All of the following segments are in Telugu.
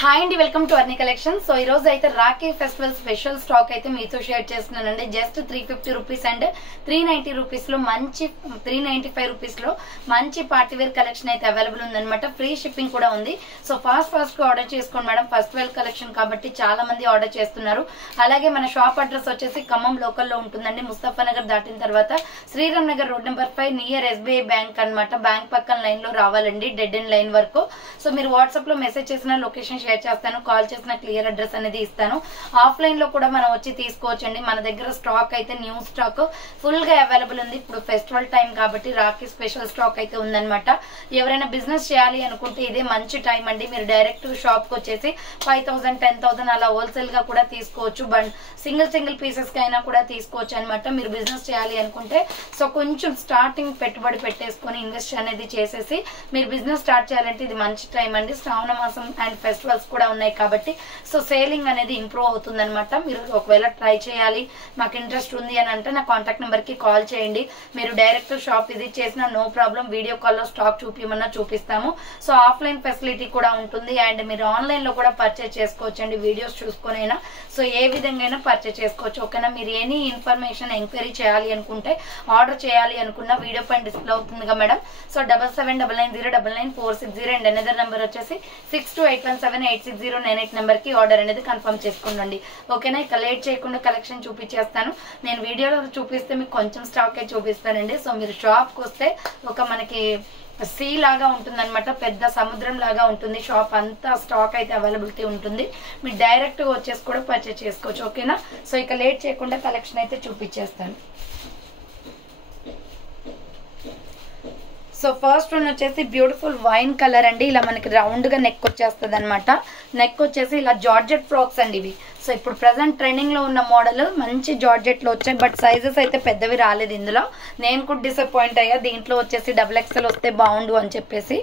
హాయ్ అండి, welcome to Arni collection. So ఈ రోజు అయితే రాఖీ ఫెస్టివల్ స్పెషల్ స్టాక్ అయితే మీతో షేర్ చేస్తున్నానండి. జస్ట్ 350 రూపీస్ అండ్ 390 రూపీస్ లో మంచి 395 రూపీస్ లో మంచి పార్టీ వేర్ కలెక్షన్ అయితే అవైలబుల్ ఉందన్నమాట. ఫ్రీ షిప్పింగ్ కూడా ఉంది. సో ఫాస్ట్ గా ఆర్డర్ చేసుకోండి మేడం. ఫెస్టివల్ కలెక్షన్ కాబట్టి చాలా మంది ఆర్డర్ చేస్తున్నారు. అలాగే మన షాప్ అడ్రస్ వచ్చేసి ఖమ్మం లోకల్లో ఉంటుందండి. ముస్తఫానగర్ దాటిన తర్వాత Sriram Nagar road number 5 near SBI bank అనమాట. బ్యాంక్ పక్కన లైన్ లో రావాలండి, డెడ్ అండ్ లైన్ వరకు. సో మీరు వాట్సాప్ లో మెసేజ్ చేసిన లొకేషన్ షేర్ చేస్తాను, కాల్ చేసిన క్లియర్ అడ్రస్ అనేది ఇస్తాను. ఆఫ్లైన్ లో కూడా మనం వచ్చి తీసుకోవచ్చండి. మన దగ్గర స్టాక్ అయితే న్యూ స్టాక్ ఫుల్ గా అవైలబుల్ ఉంది. ఇప్పుడు ఫెస్టివల్ టైం కాబట్టి రాఖీ స్పెషల్ స్టాక్ అయితే ఉందన్నమాట. ఎవరైనా బిజినెస్ చేయాలి అనుకుంటే ఇదే మంచి టైం అండి. మీరు డైరెక్ట్ షాప్ కి వచ్చేసి 5000 10,000 అలా హోల్సేల్ గా కూడా తీసుకోవచ్చు. సింగిల్ పీసెస్ కి అయినా కూడా తీసుకోవచ్చు అనమాట. మీరు బిజినెస్ చేయాలి అనుకుంటే సో కొంచెం స్టార్టింగ్ పెట్టుబడి పెట్టేసుకొని ఇన్వెస్ట్ అనేది చేసేసి మీరు బిజినెస్ స్టార్ట్ చేయాలంటే ఇది మంచి టైం అండి. శ్రావణ మాసం అండ్ ఫెస్టివల్స్ కూడా ఉన్నాయి కాబట్టి సో సేలింగ్ అనేది ఇంప్రూవ్ అవుతుంది అనమాట. మీరు ఒకవేళ ట్రై చేయాలి, మాకు ఇంట్రెస్ట్ ఉంది అని అంటే నా కాంటాక్ట్ నెంబర్ కి కాల్ చేయండి. మీరు డైరెక్ట్ షాప్ విజిట్ చేసినా నో ప్రాబ్లం. వీడియో కాల్ లో స్టాక్ చూపించమన్నా చూపిస్తాము. సో ఆఫ్లైన్ ఫెసిలిటీ కూడా ఉంటుంది అండ్ మీరు ఆన్లైన్ లో కూడా పర్చేస్ చేసుకోవచ్చు అండి. వీడియోస్ చూసుకొని అయినా సో ఏ విధంగా అయినా పర్చేస్ చేసుకోవచ్చు. ఓకేనా? మీరు ఎనీ ఇన్ఫర్మేషన్ ఎంక్వైరీ చేయాలి అనుకుంటే, ఆర్డర్ చేయాలి అనుకున్న వీడియో పైన డిస్ప్లే అవుతుందిగా madam. So 7799099460 and another number వచ్చేసి 6281786098 నెంబర్ కి ఆర్డర్ అనేది కన్ఫర్మ్ చేసుకోండి. ఓకేనా? ఇక లేట్ చేయకుండా కలెక్షన్ చూపించేస్తాను. నేను వీడియోలో చూపిస్తే మీకు కొంచెం స్టాక్ చూపిస్తానండి. సో మీరు షాప్ కి వస్తే ఒక మనకి సీ లాగా ఉంటుంది అనమాట, పెద్ద సముద్రం లాగా ఉంటుంది. షాప్ అంతా స్టాక్ అయితే అవైలబిలిటీ ఉంటుంది. మీరు డైరెక్ట్ గా వచ్చేసి కూడా పర్చేస్ చేసుకోవచ్చు. ఓకేనా? సో ఇక లేట్ చేయకుండా కలెక్షన్ అయితే చూపించేస్తాను. సో ఫస్ట్ వన్ వచ్చేసి బ్యూటిఫుల్ వైన్ కలర్ అండి. ఇలా మనకి రౌండ్ గా నెక్ వచ్చేస్తుంది అనమాట. నెక్ వచ్చేసి ఇలా జార్జెట్ ఫ్రాక్స్ అండి ఇవి. సో ఇప్పుడు ప్రెసెంట్ ట్రెండింగ్ లో ఉన్న మోడల్ మంచి జార్జెట్ లో వచ్చాయి. బట్ సైజెస్ అయితే పెద్దవి రాలేదు ఇందులో. నేను కూడా డిసప్పాయింట్ అయ్యా. దీంట్లో వచ్చేసి XXL వస్తే బాగుండు అని చెప్పేసి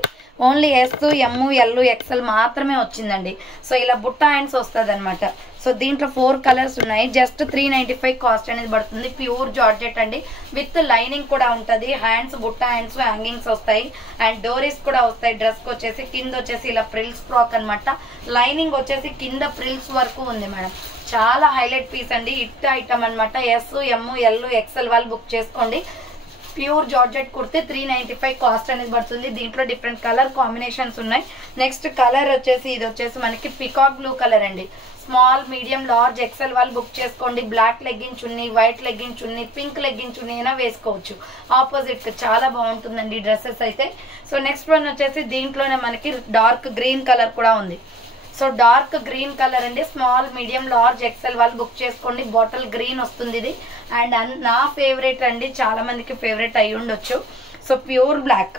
only S, M, L, XL మాత్రమే వచ్చిందండి. సో ఇలా బుట్ట హ్యాండ్స్ వస్తుంది అనమాట. సో దీంట్లో 4 కలర్స్ ఉన్నాయి. జస్ట్ 395 కాస్ట్ అనేది పడుతుంది. ప్యూర్ జార్జెట్ అండి, విత్ లైనింగ్ కూడా ఉంటుంది. హ్యాండ్స్ బుట్ట హ్యాండ్స్ హ్యాంగింగ్స్ వస్తాయి అండ్ డోరీస్ కూడా వస్తాయి. డ్రెస్ కి వచ్చేసి కింద వచ్చేసి ఇలా ప్రిల్స్ ఫ్రాక్ అనమాట. లైనింగ్ వచ్చేసి కింద ప్రిల్స్ వరకు ఉంది మేడం. చాలా హైలైట్ పీస్ అండి. ఇట్ ఐటమ్ అనమాట. S, M, L, XL వాళ్ళు బుక్ చేసుకోండి. ప్యూర్ జార్జెట్ కుర్తి 395 కాస్ట్ అనేది పడుతుంది. దీంట్లో డిఫరెంట్ కలర్ కాంబినేషన్స్ ఉన్నాయి. నెక్స్ట్ కలర్ వచ్చేసి ఇది వచ్చేసి మనకి పికాక్ బ్లూ కలర్ అండి. స్మాల్, మీడియం, లార్జ్, XL వాళ్ళు బుక్ చేసుకోండి. బ్లాక్ లెగ్గిన్ చున్నీ, వైట్ లెగ్గిన్ చున్నీ, పింక్ లెగ్గిన్ చున్నీ అయినా వేసుకోవచ్చు. ఆపోజిట్ చాలా బాగుంటుందండి డ్రెస్సెస్ అయితే. సో నెక్స్ట్ వన్ వచ్చేసి దీంట్లోనే మనకి డార్క్ గ్రీన్ కలర్ కూడా ఉంది. సో డార్క్ గ్రీన్ కలర్ అండి. స్మాల్, మీడియం, లార్జ్, XL వాళ్ళు బుక్ చేసుకోండి. బాటిల్ గ్రీన్ వస్తుంది ఇది. అండ్ నా ఫేవరెట్ అండి, చాలా మందికి ఫేవరెట్ అయి ఉండొచ్చు. సో ప్యూర్ బ్లాక్,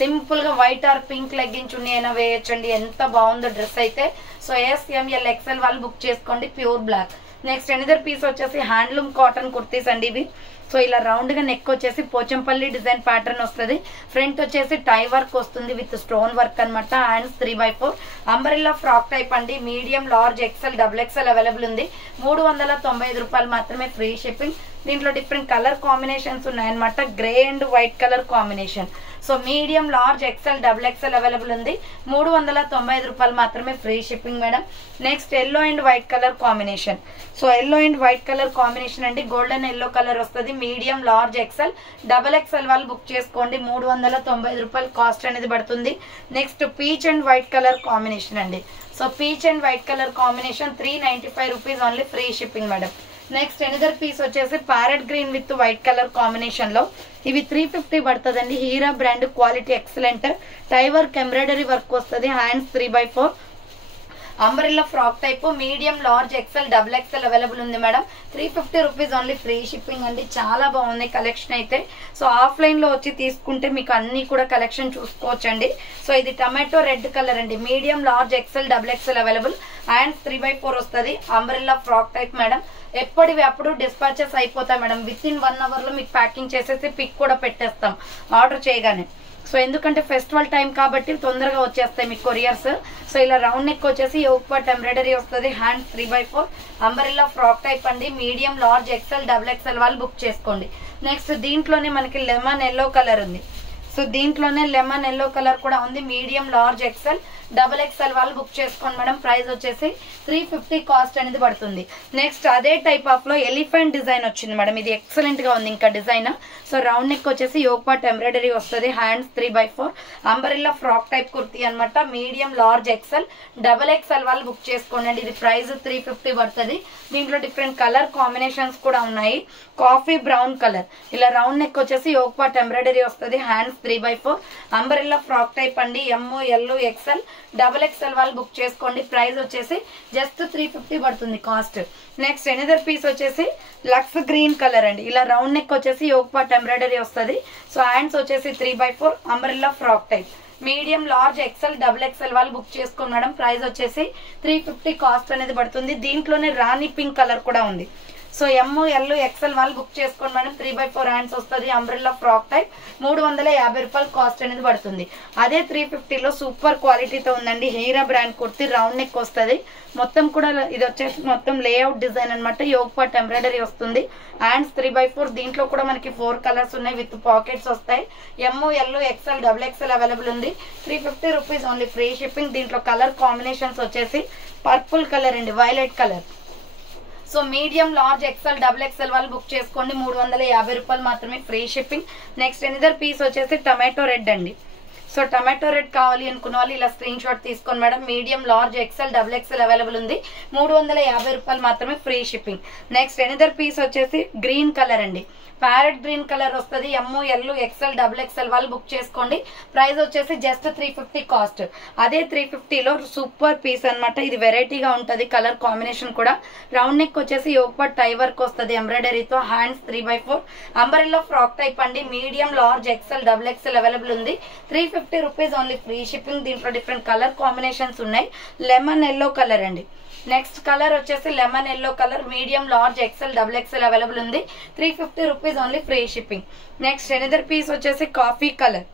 సింపుల్ గా white or pink legging chunni అయినా వేయొచ్చండి. ఎంత బాగుందో డ్రెస్ అయితే. So S, M, L, XL వాళ్ళు బుక్ చేసుకోండి. Pure black. Next another piece వచ్చేసి హ్యాండ్లూమ్ కాటన్ కుర్తీస్ అండి ఇవి. సో ఇలా రౌండ్ గా నెక్ వచ్చేసి పోచంపల్లి డిజైన్ ప్యాటర్న్ వస్తుంది. ఫ్రంట్ వచ్చేసి టై వర్క్ వస్తుంది విత్ స్టోన్ వర్క్ అనమాట. హ్యాండ్స్ 3/4 అంబ్రెల్లా ఫ్రాక్ టైప్ అండి. Medium, large, XL, XXL available ఉంది. 395 రూపాయలు మాత్రమే, ఫ్రీ షిప్పింగ్. దీంట్లో డిఫరెంట్ కలర్ కాంబినేషన్స్ ఉన్నాయన్నమాట. Grey and white colour combination. So medium, large, XL, XXL available ఉంది. 395 రూపాయలు మాత్రమే, free shipping madam. Next yellow and white colour combination. So yellow and white colour combination అండి. గోల్డెన్ ఎల్లో కలర్ వస్తుంది. మీడియం, లార్జ్, XL, XXL వాళ్ళు బుక్ చేసుకోండి. 395 రూపాయలు కాస్ట్ అనేది పడుతుంది. Next peach and white colour combination అండి. So peach and white colour combination 395 rupees only, free shipping madam. Next another piece వచ్చేసి parrot green with white colour combination లో ఇవి 350 పడుతుందండి. Heera brand, quality excellent. Tie work, embroidery work వస్తుంది. Hands 3/4 umbrella frock type. Medium, large, XL, XXL available ఉంది madam. 350 rupees only, free shipping అండి. చాలా బాగుంది కలెక్షన్ అయితే. సో ఆఫ్లైన్ లో వచ్చి తీసుకుంటే మీకు అన్ని కూడా కలెక్షన్ చూసుకోవచ్చండి. సో ఇది టమాటో రెడ్ కలర్ అండి. Medium, large, XL, XXL available. Hands 3/4 వస్తుంది. Umbrella frock type madam. ఎప్పటివి అప్పుడు డిస్పాచెస్ అయిపోతాయి మేడం. విత్ ఇన్ 1 అవర్ లో మీకు ప్యాకింగ్ చేసేసి పిక్ కూడా పెట్టేస్తాం ఆర్డర్ చేయగానే. సో ఎందుకంటే ఫెస్టివల్ టైం కాబట్టి తొందరగా వచ్చేస్తాయి మీకు కొరియర్స్. సో ఇలా రౌండ్ నెక్ వచ్చేసి యోక్ పార్ట్ ఎంబ్రాయిడరీ వస్తుంది. హ్యాండ్స్ 3/4 అంబ్రెల్లా ఫ్రాక్ టైప్ అండి. మీడియం, లార్జ్, XL, XXL వాళ్ళు బుక్ చేసుకోండి. నెక్స్ట్ దీంట్లోనే మనకి లెమన్ ఎల్లో కలర్ ఉంది. సో దీంట్లోనే లెమన్ ఎల్లో కలర్ కూడా ఉంది. మీడియం, లార్జ్, XL, XXL వాళ్ళు బుక్ చేసుకోండి మేడం. ప్రైస్ వచ్చేసి 350 కాస్ట్ అనేది పడుతుంది. నెక్స్ట్ అదే టైప్ ఆఫ్ లో ఎలిఫెంట్ డిజైన్ వచ్చింది మేడం. ఇది ఎక్సలెంట్ గా ఉంది ఇంకా డిజైన్. సో రౌండ్ నెక్ వచ్చేసి యోగ్ పార్ట్ ఎంబ్రాయిడరీ వస్తుంది. Hands 3/4 umbrella frock type kurti అనమాట. మీడియం లార్జ్ XL XXL వాళ్ళు బుక్ చేసుకోండి అండి. ఇది ప్రైస్ 350 పడుతుంది. దీంట్లో డిఫరెంట్ కలర్ కాంబినేషన్స్ కూడా ఉన్నాయి. కాఫీ బ్రౌన్ కలర్, ఇలా రౌండ్ నెక్ వచ్చేసి యోగ్ పార్ట్ ఎంబ్రాయిడరీ వస్తుంది. హ్యాండ్స్ 3/4 అంబరెల్లా ఫ్రాక్ టైప్ అండి. ML XL XXL వాళ్ళు బుక్ చేసుకోండి. ప్రైస్ వచ్చేసి జస్ట్ 350 పడుతుంది కాస్ట్. నెక్స్ట్ ఎనదర్ పీస్ వచ్చేసి లక్స్ గ్రీన్ కలర్ అండి. ఇలా రౌండ్ నెక్ వచ్చేసి యోగ్ పార్ట్ ఎంబ్రాయిడరీ వస్తుంది. సో హ్యాండ్స్ వచ్చేసి 3/4 umbrella frock type. Medium large XL XXL వాళ్ళు బుక్ చేసుకోండి మేడం. ప్రైస్ వచ్చేసి 350 కాస్ట్ అనేది పడుతుంది. దీంట్లోనే రాణి పింక్ కలర్ కూడా ఉంది. సో ML XL వాళ్ళు బుక్ చేసుకోండి మేడం. 3/4 హ్యాండ్స్ వస్తుంది. అంబ్రెల్లా ఫ్రాక్ టైప్ 350 రూపాయలు కాస్ట్ అనేది పడుతుంది. అదే 350లో సూపర్ క్వాలిటీతో ఉందండి. Heera brand kurti round neck వస్తుంది. మొత్తం కూడా ఇది వచ్చేసి మొత్తం లేఅవుట్ డిజైన్ అనమాట. యోగ్ పార్ట్ ఎంబ్రాయిడరీ వస్తుంది. హ్యాండ్స్ 3/4. దీంట్లో కూడా మనకి 4 కలర్స్ ఉన్నాయి విత్ పాకెట్స్ వస్తాయి. ML XL XXL అవైలబుల్ ఉంది. 350 రూపీస్ ఓన్లీ, ఫ్రీ షిప్పింగ్. దీంట్లో కలర్ కాంబినేషన్స్ వచ్చేసి పర్పుల్ కలర్ అండి, violet colour. So medium large XL XXL వాళ్ళు బుక్ చేసుకోండి. 350 రూపాయలు మాత్రమే, free shipping. Next another piece వచ్చేసి టమాటో రెడ్ అండి. సో టమాటో రెడ్ కావాలి అనుకున్న వాళ్ళు ఇలా స్క్రీన్ షాట్ తీసుకోండి madam. Medium large XL XXL available ఉంది. 350 రూపాయలు మాత్రమే, free shipping. Next another piece వచ్చేసి గ్రీన్ కలర్ అండి. ప్యారెట్ గ్రీన్ కలర్ వస్తుంది. ML XL XXL వాళ్ళు బుక్ చేసుకోండి. ప్రైస్ వచ్చేసి జస్ట్ 350 కాస్ట్. అదే 350లో సూపర్ పీస్ అనమాట. ఇది వెరైటీగా ఉంటుంది. కలర్ కాంబినేషన్ కూడా రౌండ్ నెక్ వచ్చేసి యోగ్ పార్ట్ టై వర్క్ వస్తుంది ఎంబ్రాయిడరీతో. హ్యాండ్స్ 3/4 అంబరెల్లా ఫ్రాక్ టైప్ అండి. Medium large XL XXL available ఉంది. 350 రూపీస్ ఓన్లీ, ఫ్రీ షిప్పింగ్. దీంట్లో డిఫరెంట్ కలర్ కాంబినేషన్స్ ఉన్నాయి. లెమన్ ఎల్లో కలర్ అండి. నెక్స్ట్ కలర్ వచ్చేసి lemon yellow colour. Medium large XL XXL available ఉంది. 350 rupees only, free shipping. Next another piece వచ్చేసి coffee colour.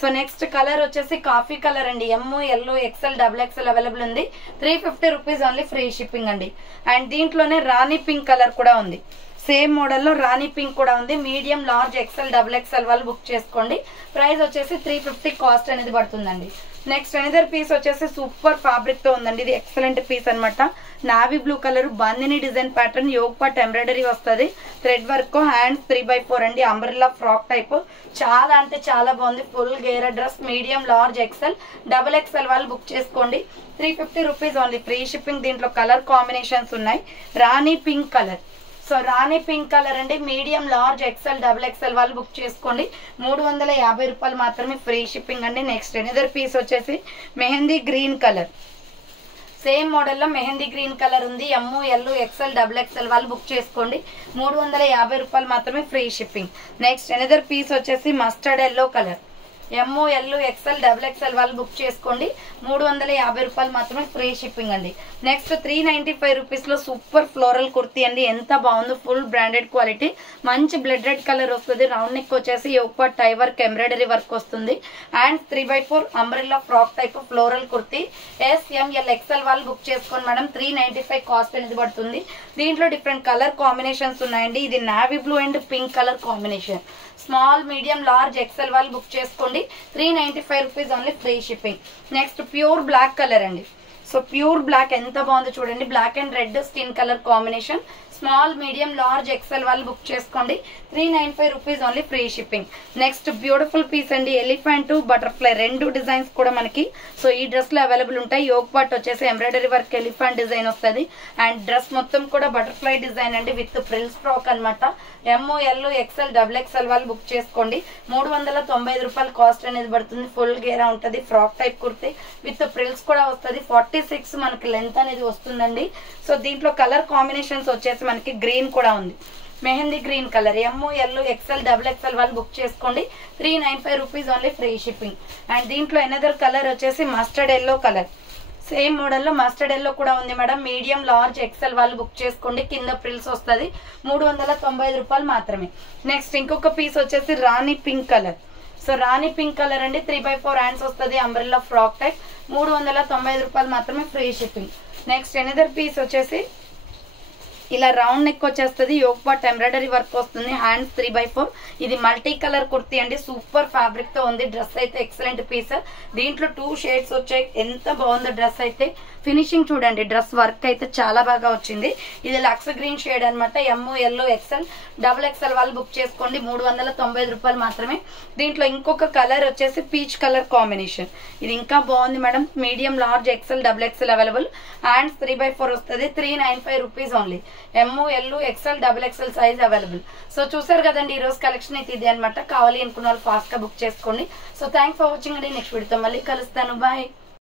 So next colour వచ్చేసి కాఫీ కలర్ అండి. ML XL XXL అవైలబుల్ ఉంది. 350 రూపీస్ ఓన్లీ, ఫ్రీ షిప్పింగ్ అండి. అండ్ దీంట్లోనే రాణి పింక్ కలర్ కూడా ఉంది. సేమ్ మోడల్లో రాణి పింక్ కూడా ఉంది. మీడియం లార్జ్ XL XXL వాళ్ళు బుక్ చేసుకోండి. ప్రైస్ వచ్చేసి 350 కాస్ట్ అనేది పడుతుందండి. నెక్స్ట్ ఎనదర్ పీస్ వచ్చేసి సూపర్ ఫ్యాబ్రిక్ తో ఉందండి. ఇది ఎక్సలెంట్ పీస్ అనమాట. Navy blue colour bandhani design pattern. Yoke part embroidery వస్తుంది. Thread work. హ్యాండ్స్ 3/4 అండి. Umbrella frock type. చాలా అంటే చాలా బాగుంది. Full ghera dress. Medium large XL XXL వాళ్ళు బుక్ చేసుకోండి. 350 రూపీస్ ఓన్లీ, ఫ్రీ షిప్పింగ్. దీంట్లో కలర్ కాంబినేషన్స్ ఉన్నాయి. రాణి pink colour. So rani pink colour అండి. మీడియం లార్జ్ XL XXL వాళ్ళు బుక్ చేసుకోండి. 350 రూపాయలు మాత్రమే, ఫ్రీ షిప్పింగ్ అండి. నెక్స్ట్ ఎనదర్ పీస్ వచ్చేసి మెహందీ గ్రీన్ కలర్. సేమ్ మోడల్లో మెహందీ గ్రీన్ కలర్ ఉంది. ML XL XXL వాళ్ళు బుక్ చేసుకోండి. 350 రూపాయలు మాత్రమే, free shipping. Next another piece వచ్చేసి mustard yellow colour. ML XL XXL వాళ్ళు బుక్ చేసుకోండి. 350 రూపాయలు మాత్రమే, ఫ్రీ షిప్పింగ్ అండి. నెక్స్ట్ 395 రూపీస్ లో సూపర్ ఫ్లోరల్ కుర్తీ అండి. ఎంత బాగుందో, ఫుల్ బ్రాండెడ్ క్వాలిటీ. మంచి బ్లడ్ రెడ్ కలర్ వస్తుంది. రౌండ్ నెక్ వచ్చేసి yoke part tie work embroidery work వస్తుంది. And 3/4 umbrella frock type floral kurti. SML XL వాళ్ళు బుక్ చేసుకోండి మేడం. 395 కాస్ట్ అనేది పడుతుంది. దీంట్లో డిఫరెంట్ కలర్ కాంబినేషన్స్ ఉన్నాయండి. ఇది navy blue and pink colour combination. Small medium large XL వాళ్ళు బుక్ చేసుకోండి. 395 rupees only, free shipping. Next pure black colour అండి. సో ప్యూర్ బ్లాక్ ఎంత బాగుందో చూడండి. Black and red skin colour combination. Small medium large XL వాళ్ళు బుక్ చేసుకోండి. 395 rupees only, free shipping. Next beautiful piece అండి. ఎలిఫెంట్ బటర్ఫ్లై రెండు డిజైన్స్ కూడా మనకి సో ఈ డ్రెస్ లో అవైలబుల్ ఉంటాయి. యోగ్ పార్ట్ వచ్చేసి ఎంబ్రాయిడరీ వర్క్ ఎలిఫెంట్ డిజైన్ వస్తుంది. అండ్ డ్రెస్ మొత్తం కూడా బటర్ఫ్లై డిజైన్ అండి విత్ ఫ్రిల్స్ ఫ్రాక్ అనమాట. ML XL XXL వాళ్ళు బుక్ చేసుకోండి. 395 రూపాయలు కాస్ట్ అనేది పడుతుంది. ఫుల్ గేరా ఉంటుంది. Frock type kurti with frills కూడా వస్తుంది. 46 మనకి లెంత్ అనేది వస్తుందండి. సో దీంట్లో కలర్ కాంబినేషన్స్ వచ్చేసి మనకి గ్రీన్ కూడా ఉంది. Mehndi green colour. ML XL XXL వాళ్ళు బుక్ చేసుకోండి. 395 rupees only, free shipping. And దీంట్లో ఎనదర్ కలర్ వచ్చేసి మస్టర్డ్ ఎల్లో కలర్. సేమ్ మోడల్లో మస్టర్డ్ ఎల్లో కూడా ఉంది మేడం. మీడియం లార్జ్ XL వాళ్ళు బుక్ చేసుకోండి. కింద ప్రిల్స్ వస్తుంది. 395 రూపాయలు మాత్రమే. నెక్స్ట్ ఇంకొక పీస్ వచ్చేసి రాణి pink colour. So rani pink colour అండి. 3/4 హ్యాండ్స్ వస్తుంది. Umbrella frock type. 395 రూపాయలు మాత్రమే, free shipping. Next another piece వచ్చేసి ఇలా రౌండ్ నెక్ వచ్చేస్తుంది, యోక్ పార్ట్ ఎంబ్రాయిడరీ వర్క్ వస్తుంది, హ్యాండ్స్ 3/4. ఇది మల్టీ కలర్ కుర్తీ అండి, సూపర్ ఫ్యాబ్రిక్ తో ఉంది. డ్రెస్ అయితే ఎక్సలెంట్ పీస్. దీంట్లో 2 షేడ్స్ వచ్చాయి. ఎంత బాగుందో డ్రెస్ అయితే. ఫినిషింగ్ చూడండి, డ్రెస్ వర్క్ అయితే చాలా బాగా వచ్చింది. ఇది లక్స్ గ్రీన్ షేడ్ అనమాట. ML XL XXL వాళ్ళు బుక్ చేసుకోండి, 395 రూపాయలు మాత్రమే. దీంట్లో ఇంకొక కలర్ వచ్చేసి పీచ్ కలర్ కాంబినేషన్. ఇది ఇంకా బాగుంది madam. Medium, large, XL XXL available. Hands 3/4 వస్తుంది, 395 rupees only. ML XL XXL size available. So చూసారు కదండి, ఈ రోజు కలెక్షన్ అయితే ఇది అనమాట. కావాలి అనుకున్న వాళ్ళు ఫాస్ట్ గా బుక్ చేసుకోండి. సో థ్యాంక్స్ ఫర్ వాచింగ్ అండి. నెక్స్ట్ వీడియోతో మళ్ళీ కలుస్తాను. బాయ్.